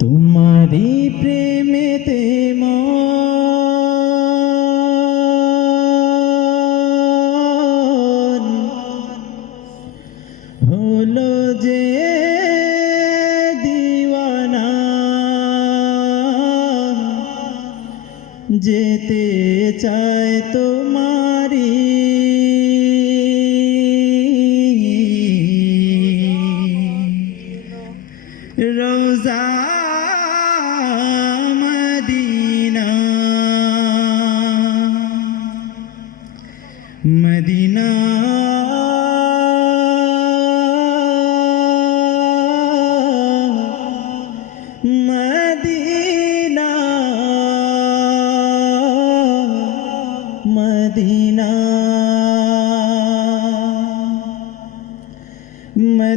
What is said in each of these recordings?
তোমারি প্রেমেতে মন হলো যে যেতে চায় তোমারি রোজা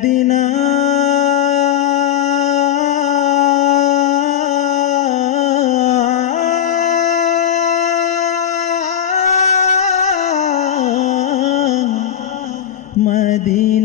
মদিনা মদিনা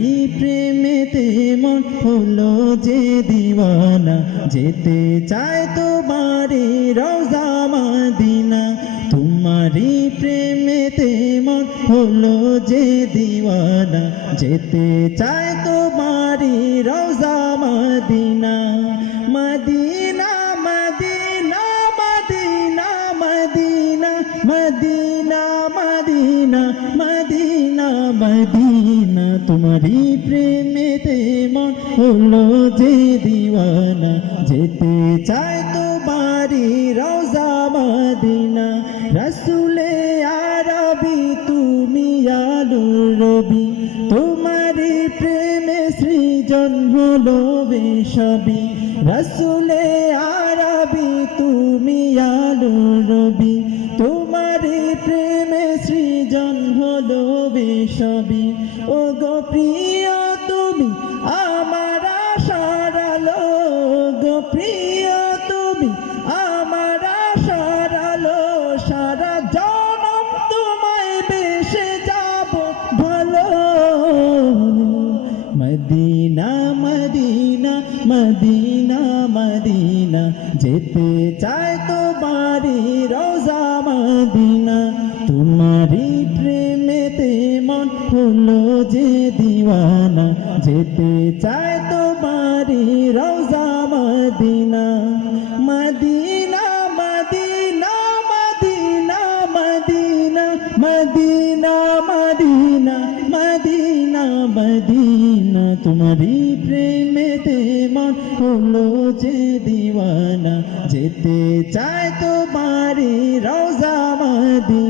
তোমারি প্রেমেতে মন হলো যে দিওয়ানা। যেতে চায় তোমারি রোজা মদিনা। তোমারি প্রেমেতে মন হলো যে দিওয়ানা। যেতে চায় তোমারি রোজা মদিনা। মদিনা মদিনা মদিনা মদিনা মদিনা মদিনা মদিনা মদিনা। তোমারি প্রেমেতে মন হলো যে দিওয়ানা। যেতে চায় তোমারি রোজা মদিনা। রসুলে আরবি, তুমি আলু রবি। তোমারি প্রেমে সৃজন হলো বেশবি। রসুলে আরবি, তুমি আলু রবি। হলো বেশবি ও গো তুমি আমার সারালো প্রিয়, তুমি আমার সারালো সারা জনম তোমায় বেসে যাব ভালো। মদিনা মদিনা মদিনা মদিনা, যেতে চায় যেতে চায় তোমারি রোজা মদিনা মদিনা মদিনা মদিনা মদিনা মদিনা মদিনা মদিনা মদিনা। তোমারি প্রেমেতে মন হলো যে দিওয়ানা। যেতে চায় তোমারি রোজা Madina